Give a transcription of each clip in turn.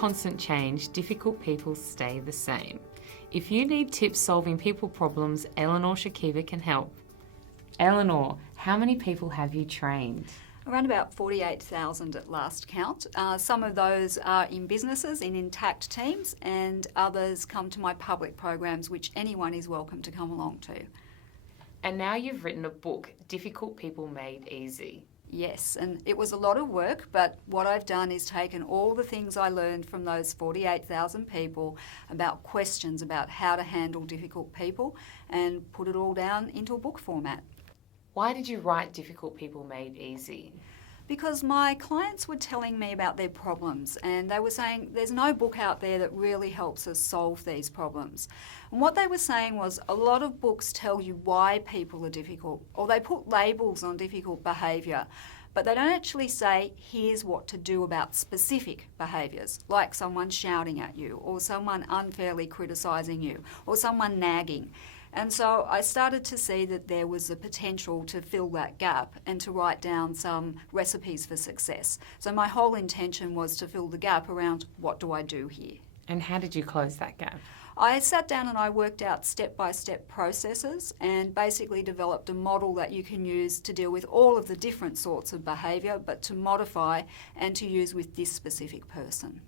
constant change, difficult people stay the same. If you need tips solving people problems, Eleanor Shakiva can help. Eleanor, how many people have you trained? Around about 48,000 at last count. Some of those are in businesses, in intact teams, and others come to my public programs, which anyone is welcome to come along to. And now you've written a book, Difficult People Made Easy. Yes, and it was a lot of work, but what I've done is taken all the things I learned from those 48,000 people about questions about how to handle difficult people and put it all down into a book format. Why did you write Difficult People Made Easy? Because my clients were telling me about their problems and they were saying there's no book out there that really helps us solve these problems. And what they were saying was a lot of books tell you why people are difficult, or they put labels on difficult behaviour, but they don't actually say here's what to do about specific behaviours, like someone shouting at you or someone unfairly criticising you or someone nagging. And so I started to see that there was a potential to fill that gap and to write down some recipes for success. So my whole intention was to fill the gap around what do I do here. And how did you close that gap? I sat down and I worked out step-by-step processes and basically developed a model that you can use to deal with all of the different sorts of behaviour, but to modify and to use with this specific person.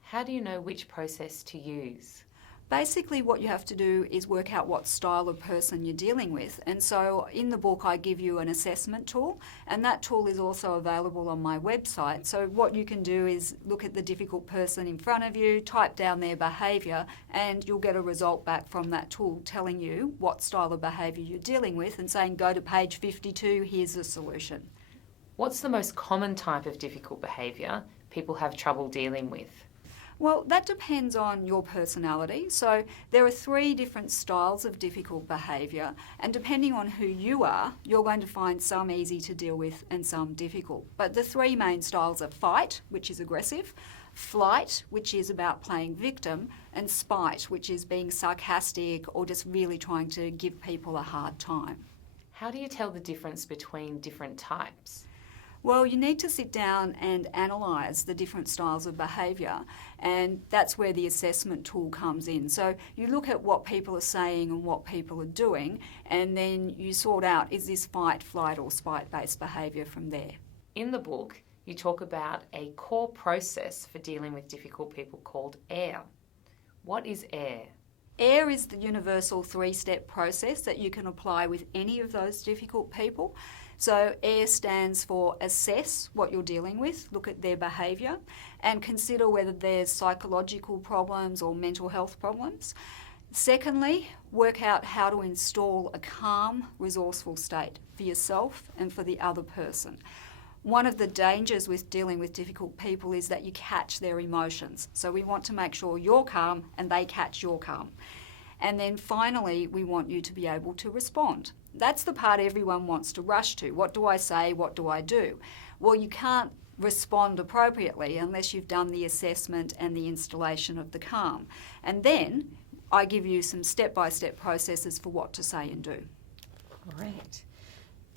How do you know which process to use? Basically what you have to do is work out what style of person you're dealing with. And so in the book I give you an assessment tool, and that tool is also available on my website. So what you can do is look at the difficult person in front of you, type down their behaviour, and you'll get a result back from that tool telling you what style of behaviour you're dealing with and saying go to page 52, here's the solution. What's the most common type of difficult behaviour people have trouble dealing with? Well, that depends on your personality. So there are 3 different styles of difficult behaviour, and depending on who you are, you're going to find some easy to deal with and some difficult. But the 3 main styles are fight, which is aggressive, flight, which is about playing victim, and spite, which is being sarcastic or just really trying to give people a hard time. How do you tell the difference between different types? Well, you need to sit down and analyse the different styles of behaviour, and that's where the assessment tool comes in. So you look at what people are saying and what people are doing, and then you sort out, is this fight, flight or spite-based behaviour from there. In the book, you talk about a core process for dealing with difficult people called AIR. What is AIR? AIR is the universal 3-step process that you can apply with any of those difficult people. So AIR stands for assess what you're dealing with, look at their behaviour, and consider whether there's psychological problems or mental health problems. Secondly, work out how to install a calm, resourceful state for yourself and for the other person. One of the dangers with dealing with difficult people is that you catch their emotions. So we want to make sure you're calm and they catch your calm. And then finally, we want you to be able to respond. That's the part everyone wants to rush to. What do I say? What do I do? Well, you can't respond appropriately unless you've done the assessment and the installation of the calm. And then I give you some step-by-step processes for what to say and do. Great.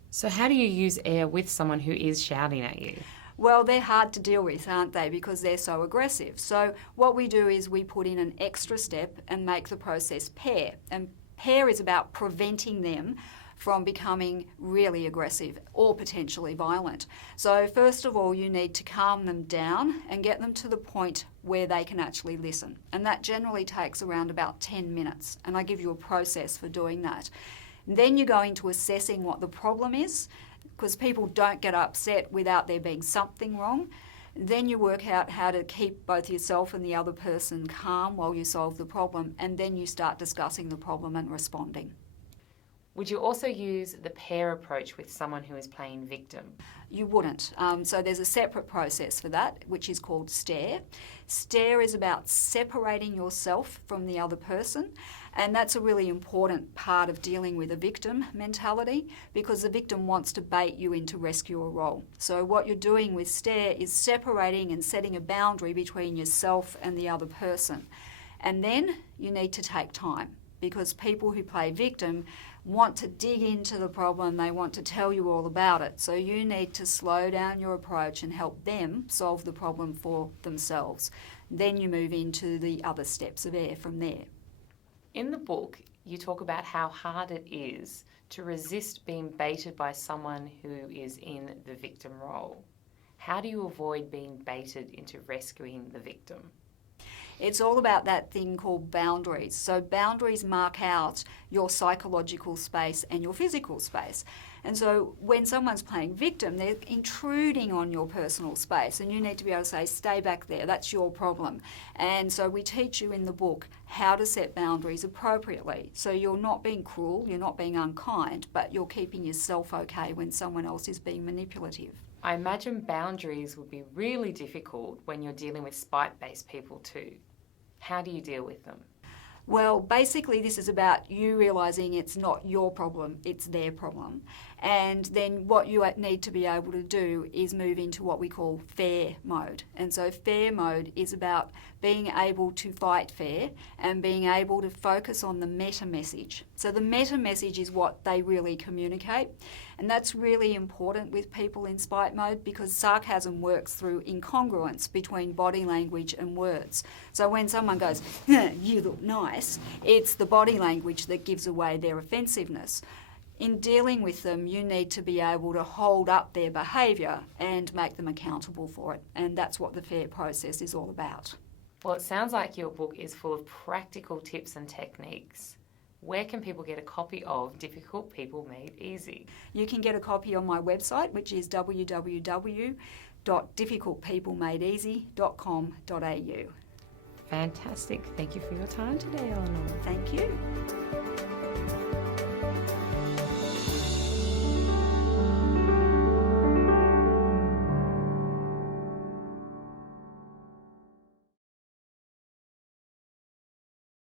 So how do you use AIR with someone who is shouting at you? Well, they're hard to deal with, aren't they, because they're so aggressive. So what we do is we put in an extra step and make the process PAIR. And PAIR is about preventing them from becoming really aggressive or potentially violent. So first of all, you need to calm them down and get them to the point where they can actually listen. And that generally takes around about 10 minutes. And I give you a process for doing that. Then you go into assessing what the problem is, because people don't get upset without there being something wrong. Then you work out how to keep both yourself and the other person calm while you solve the problem, and then you start discussing the problem and responding. Would you also use the PAIR approach with someone who is playing victim? You wouldn't. So there's a separate process for that, which is called STARE. STARE is about separating yourself from the other person, and that's a really important part of dealing with a victim mentality, because the victim wants to bait you into rescuer role. So what you're doing with STARE is separating and setting a boundary between yourself and the other person. And then you need to take time, because people who play victim want to dig into the problem, they want to tell you all about it. So you need to slow down your approach and help them solve the problem for themselves. Then you move into the other steps of AIR from there. In the book, you talk about how hard it is to resist being baited by someone who is in the victim role. How do you avoid being baited into rescuing the victim? It's all about that thing called boundaries. So boundaries mark out your psychological space and your physical space. And so when someone's playing victim, they're intruding on your personal space, and you need to be able to say, stay back there, that's your problem. And so we teach you in the book how to set boundaries appropriately. So you're not being cruel, you're not being unkind, but you're keeping yourself okay when someone else is being manipulative. I imagine boundaries would be really difficult when you're dealing with spite-based people too. How do you deal with them? Well, basically this is about you realising it's not your problem, it's their problem. And then what you need to be able to do is move into what we call fair mode. And so fair mode is about being able to fight fair and being able to focus on the meta message. So the meta message is what they really communicate. And that's really important with people in spite mode because sarcasm works through incongruence between body language and words. So when someone goes, you look nice, it's the body language that gives away their offensiveness. In dealing with them, you need to be able to hold up their behaviour and make them accountable for it. And that's what the FAIR process is all about. Well, it sounds like your book is full of practical tips and techniques. Where can people get a copy of Difficult People Made Easy? You can get a copy on my website, which is www.difficultpeoplemadeeasy.com.au. Fantastic. Thank you for your time today, Eleanor. Thank you.